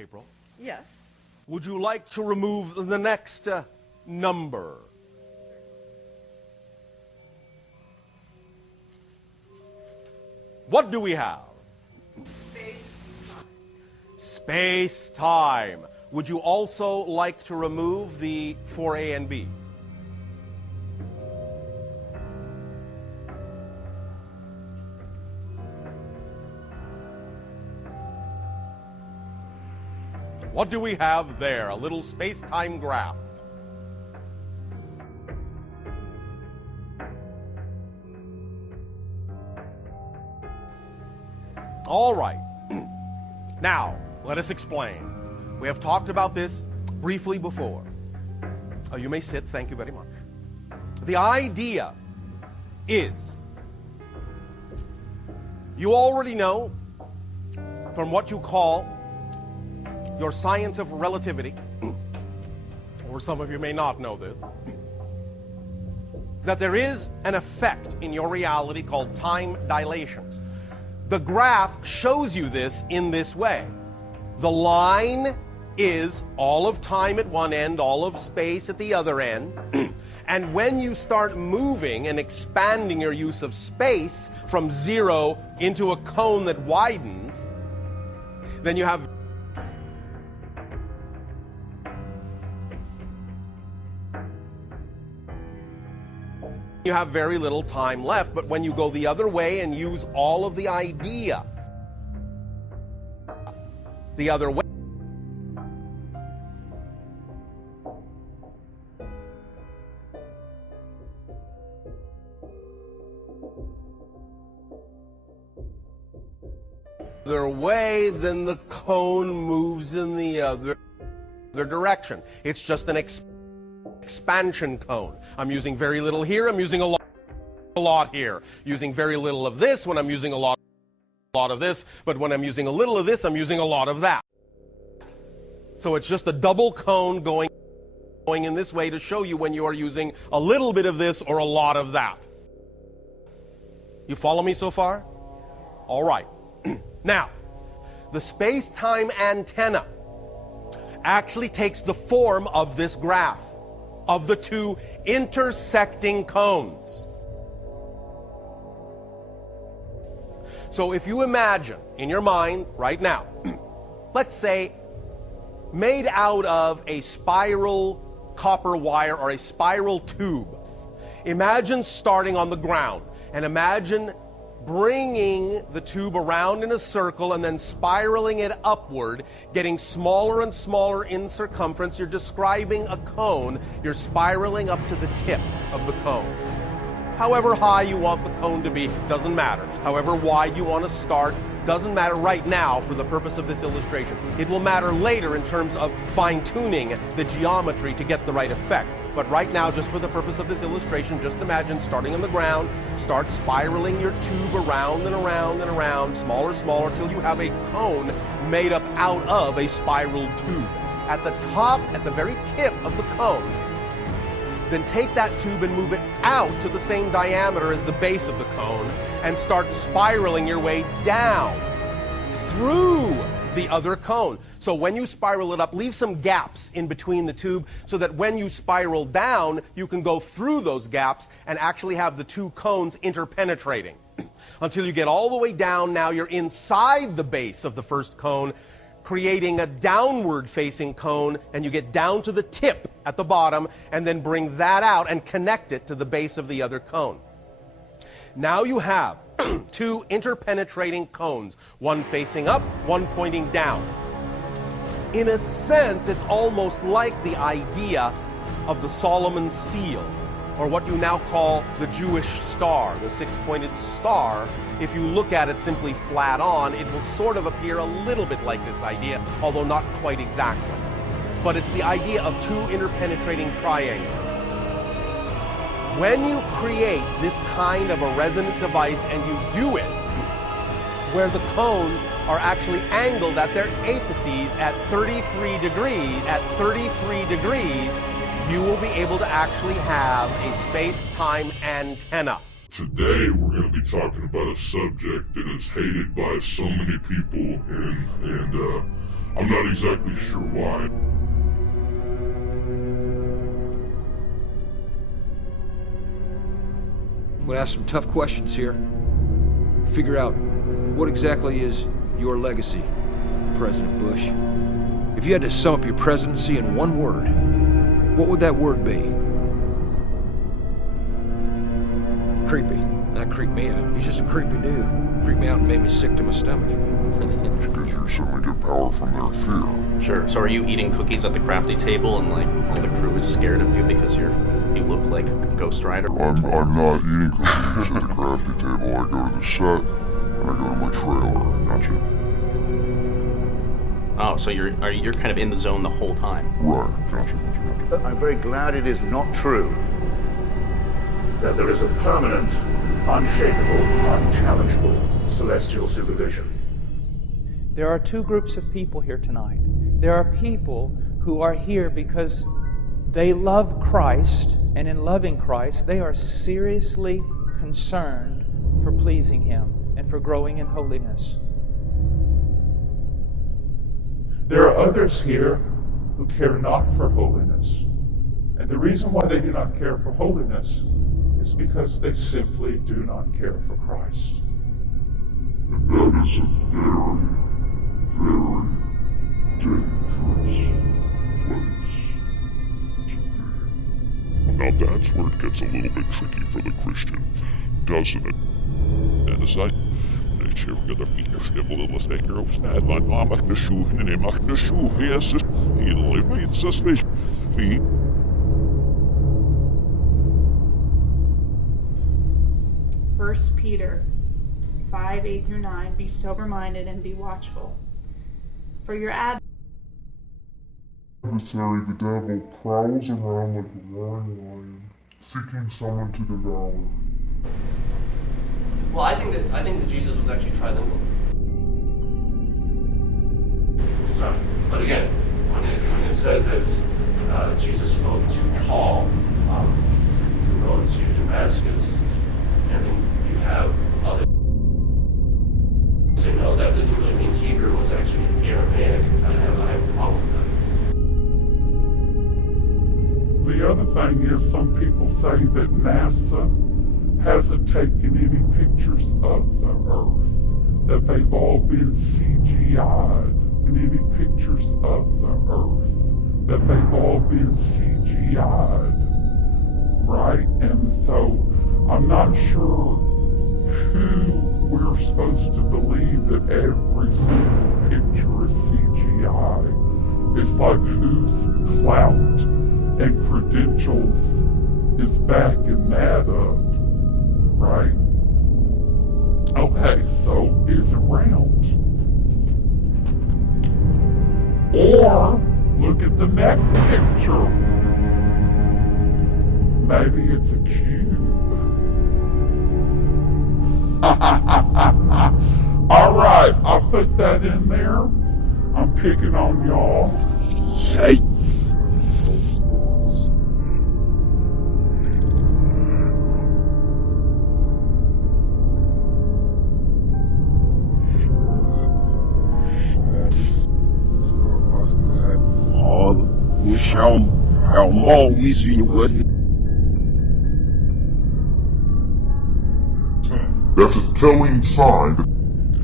April. Yes. Would you like to remove the next number? What do we have? Space-time. Space-time. Would you also like to remove the 4A and B? What do we have there? A little space-time graph. All right. Now, let us explain. We have talked about this briefly before. Oh, you may sit. Thank you very much. The idea is, you already know from what you call your science of relativity, or some of you may not know this, that there is an effect in your reality called time dilations. The graph shows you this in this way. The line is all of time at one end, all of space at the other end. And when you start moving and expanding your use of space from zero into a cone that widens, then you have very little time left. But when you go the other way and use all of the idea the other way, then the cone moves in the other direction. It's just an expansion cone. I'm using very little here, I'm using a lot here. Using very little of this when I'm using a lot of this, but when I'm using a little of this, I'm using a lot of that. So it's just a double cone going in this way to show you when you are using a little bit of this or a lot of that. You follow me so far? All right. Now, the space-time antenna actually takes the form of this graph, of the two intersecting cones. So if you imagine in your mind right now, let's say made out of a spiral copper wire or a spiral tube, imagine starting on the ground and imagine bringing the tube around in a circle and then spiraling it upward, getting smaller and smaller in circumference. You're describing a cone. You're spiraling up to the tip of the cone. However high you want the cone to be, doesn't matter. However wide you want to start, doesn't matter right now for the purpose of this illustration. It will matter later in terms of fine-tuning the geometry to get the right effect. But right now, just for the purpose of this illustration, just imagine starting on the ground, start spiraling your tube around and around and around, smaller, smaller, till you have a cone made up out of a spiral tube. At the top, at the very tip of the cone, then take that tube and move it out to the same diameter as the base of the cone and start spiraling your way down through the other cone. So when you spiral it up, leave some gaps in between the tube so that when you spiral down, you can go through those gaps and actually have the two cones interpenetrating. Until you get all the way down, now you're inside the base of the first cone, creating a downward facing cone, and you get down to the tip at the bottom and then bring that out and connect it to the base of the other cone. Now you have two interpenetrating cones, one facing up, one pointing down. In a sense, it's almost like the idea of the Solomon's seal, or what you now call the Jewish star, the six-pointed star. If you look at it simply flat on, it will sort of appear a little bit like this idea, although not quite exactly. But it's the idea of two interpenetrating triangles. When you create this kind of a resonant device and you do it where the cones are actually angled at their apices at 33 degrees, you will be able to actually have a space-time antenna. Today we're going to be talking about a subject that is hated by so many people, and I'm not exactly sure why. I'm gonna ask some tough questions here. Figure out what exactly is your legacy, President Bush. If you had to sum up your presidency in one word, what would that word be? Creepy. That creeped me out. He's just a creepy dude. Creeped me out and made me sick to my stomach. Because you certainly get power from their fear. Sure. So are you eating cookies at the crafty table and like all the crew is scared of you because you look like Ghost Rider? I'm not eating cookies at the crafty table. I go to the set and I go to my trailer. Gotcha. Oh, so you're kind of in the zone the whole time. Right. Gotcha. I'm very glad it is not true that there is a permanent, unshakable, unchallengeable celestial supervision. There are two groups of people here tonight. There are people who are here because they love Christ, and in loving Christ, they are seriously concerned for pleasing Him and for growing in holiness. There are others here who care not for holiness. And the reason why they do not care for holiness is because they simply do not care for Christ. And that is a very, very dangerous place to be. Now that's where it gets a little bit tricky for the Christian, doesn't it? En zij schreef de vinger stippel was lekker op snel, maar nou mag de schoen en hij mag de schoen heersen. Hier leeft mij iets als weg. Wie? 1 Peter 5:8-9. Be sober-minded and be watchful. For your Adversary, the devil, prowls around like a roaring lion, seeking someone to devour. Well, I think that Jesus was actually trilingual. No, but again, when it says that Jesus spoke to Paul, who wrote to Damascus, and then you have other say no, that didn't really mean Hebrew, was actually Aramaic. I have a problem with that. The other thing is, some people say that NASA hasn't taken any pictures of the Earth, that they've all been CGI'd in any pictures of the Earth, that they've all been CGI'd, right? And so I'm not sure who we're supposed to believe that every single picture is CGI. It's like whose clout and credentials is backing that up, right? Okay, so is it round? Or look at the next picture. Maybe it's a cube. All right, I'll put that in there. I'm picking on y'all. Say. That's a telling sign.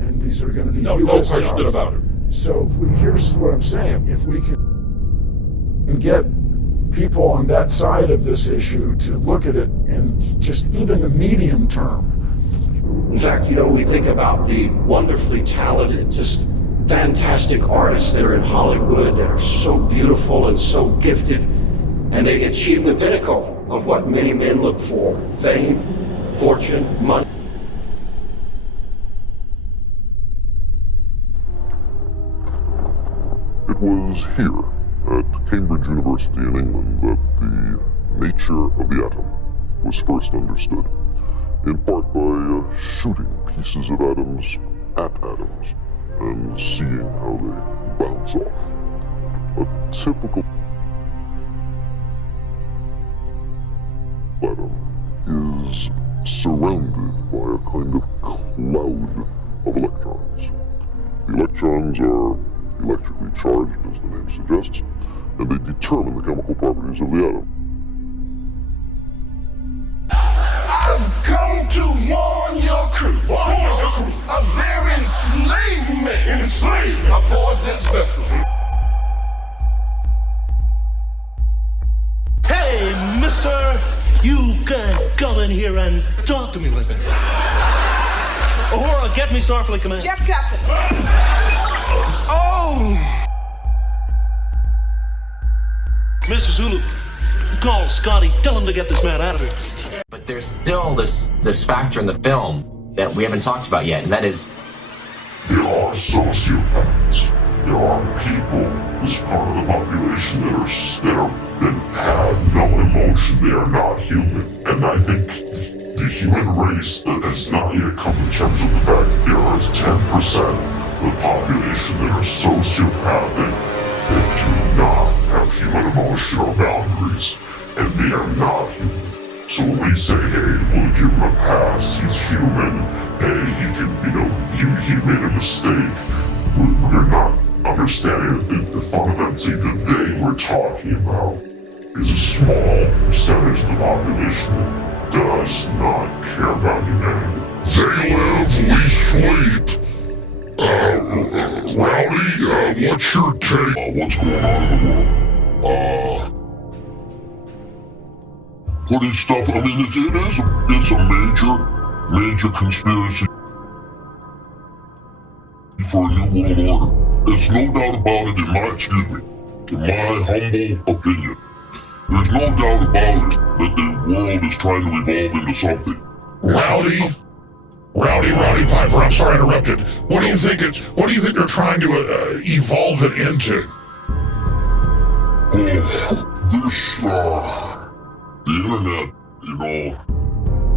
And these are going to be No question about it. So here's what I'm saying. If we can get people on that side of this issue to look at it in just even the medium term. In fact, we think about the wonderfully talented, just fantastic artists that are in Hollywood that are so beautiful and so gifted, and they achieve the pinnacle of what many men look for: fame, fortune, money. It was here, at Cambridge University in England, that the nature of the atom was first understood, in part by shooting pieces of atoms at atoms and seeing how they bounce off. A typical atom is surrounded by a kind of cloud of electrons. The electrons are electrically determine the chemical properties of the atom. I've come to warn your crew of their enslavement aboard this vessel. Hey, mister, you can't come in here and talk to me like that. Uhura, get me Starfleet Command. Yes, Captain. Oh! Mr. Zulu, call Scotty, tell him to get this man out of here. But there's still this factor in the film that we haven't talked about yet, and that is... There are sociopaths. There are people, this part of the population, that have no emotion. They are not human. And I think the human race that has not yet come to terms with the fact that there is 10% of the population that are sociopathic, that do not have human emotion or boundaries, and they are not human. So when we say, hey, we'll give him a pass, he's human, hey, he made a mistake, we're not understanding the fundamentally that they were talking about is a small percentage of the population that does not care about humanity. They live, we sleep. Rowdy, what's your take? What's going on in the world? Putting stuff, I mean, it's a major conspiracy for a new world order. There's no doubt about it in my humble opinion. There's no doubt about it that the world is trying to evolve into something. Rowdy Piper, I'm sorry I interrupted. What do you think they're trying to evolve it into? The internet,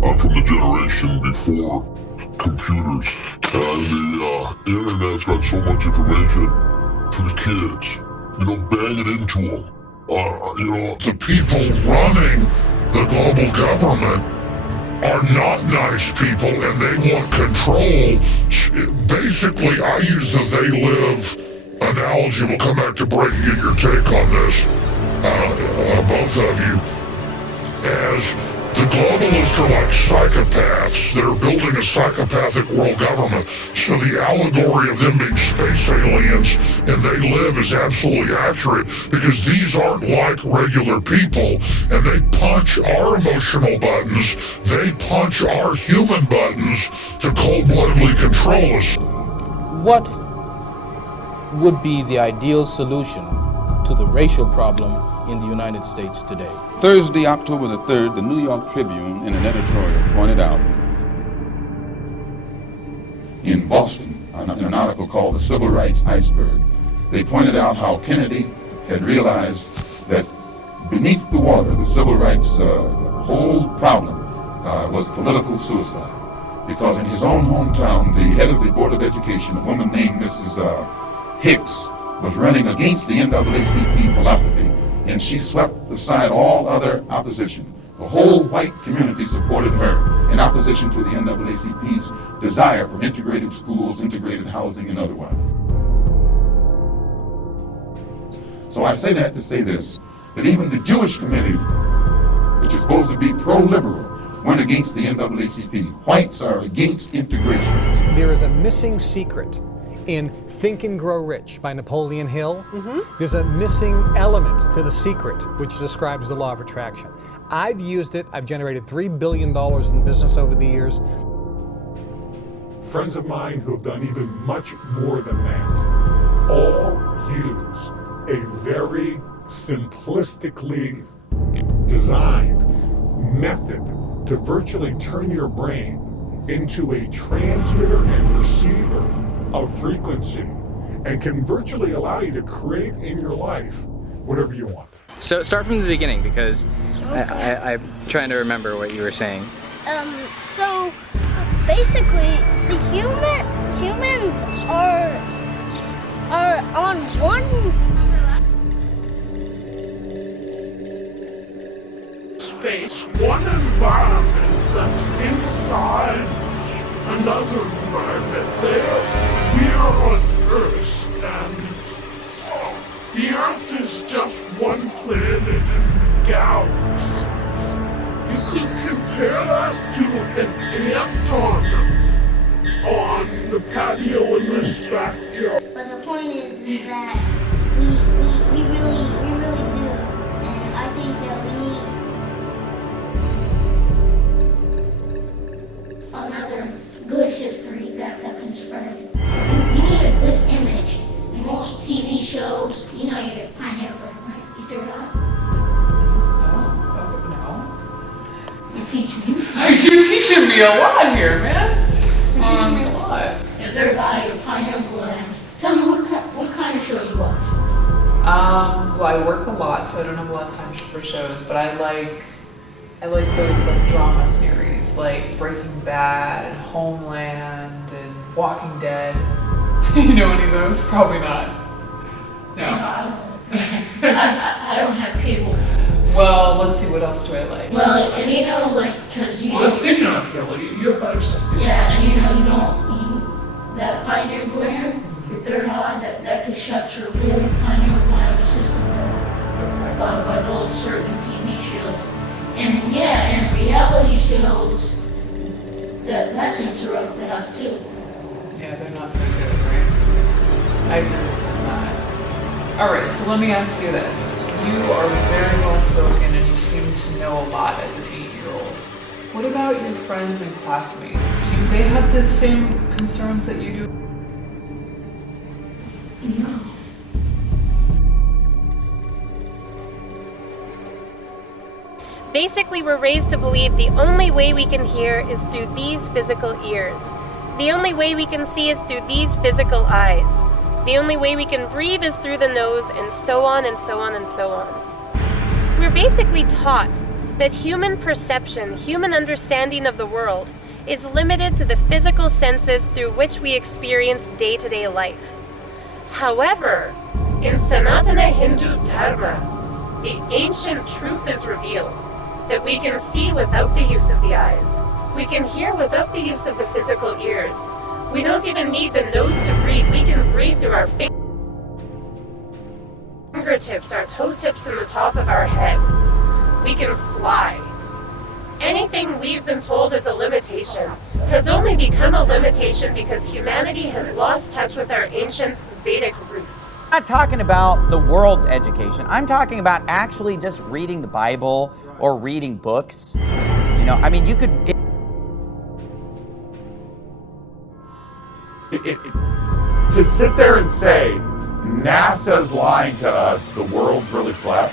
I'm from the generation before computers, and the internet's got so much information for the kids, bang it into them. The people running the global government are not nice people, and they want control. Basically, I use the they live analogy. We'll come back to break and get your take on this, both of you. As the globalists are like psychopaths that are building a psychopathic world government, so the allegory of them being space aliens and they live is absolutely accurate, because these aren't like regular people, and they punch our emotional buttons, they punch our human buttons to cold-bloodedly control us. What would be the ideal solution to the racial problem in the United States today? Thursday, October the 3rd, the New York Tribune, in an editorial, pointed out in Boston, in an article called The Civil Rights Iceberg, they pointed out how Kennedy had realized that beneath the water, the civil rights whole problem was political suicide. Because in his own hometown, the head of the Board of Education, a woman named Mrs. Hicks, was running against the NAACP philosophy, and she swept aside all other opposition. The whole white community supported her in opposition to the NAACP's desire for integrated schools, integrated housing, and otherwise. So I say that to say this, that even the Jewish committee, which is supposed to be pro-liberal, went against the NAACP. Whites are against integration. There is a missing secret in Think and Grow Rich by Napoleon Hill. There's a missing element to the secret, which describes the law of attraction. I've used it. I've generated $3 billion in business over the years. Friends of mine who have done even much more than that all use a very simplistically designed method to virtually turn your brain into a transmitter and receiver of frequency, and can virtually allow you to create in your life whatever you want. So start from the beginning, because I'm trying to remember what you were saying. So basically the humans are on one space, one environment that's inside another environment. We are on Earth, and the Earth is just one place. camped on the patio in this backyard. But the point is that we really do. And I think that we need another good history that can spread. You need a good image. In most TV shows, you know you get pineapple, right? You threw it out? No. I'm teaching you. You're teaching me a lot here, man. You're teaching me a lot. Your third eye, your pineapple glands. Tell me what kind of show you watch? Well, I work a lot, so I don't have a lot of time for shows, but I like those like drama series, like Breaking Bad, Homeland, and Walking Dead. You know any of those? Probably not. No. I don't have cable. Well, let's see, what else do I like? Well, and you know, like, because you. Well, it's good you don't have cable. You have better stuff. Yeah, and you know, that pineal gland, your third eye, that could shut your whole pineal gland system down by those certain TV shows. And yeah, and reality shows, that's interrupted us too. Yeah, they're not so good, right? I've never done that. Alright, so let me ask you this. You are very well spoken and you seem to know a lot as an 8-year-old. What about your friends and classmates? Do they have the same concerns that you do? No. Basically, we're raised to believe the only way we can hear is through these physical ears. The only way we can see is through these physical eyes. The only way we can breathe is through the nose, and so on and so on and so on. We're basically taught that human perception, human understanding of the world, is limited to the physical senses through which we experience day-to-day life. However, in Sanatana Hindu Dharma, the ancient truth is revealed that we can see without the use of the eyes. We can hear without the use of the physical ears. We don't even need the nose to breathe. We can breathe through our fingertips, our toe tips, and the top of our head. We can fly. Anything we've been told is a limitation has only become a limitation because humanity has lost touch with our ancient Vedic roots. I'm not talking about the world's education. I'm talking about actually just reading the Bible or reading books. You know, I mean, you could... To sit there and say, NASA's lying to us, the world's really flat,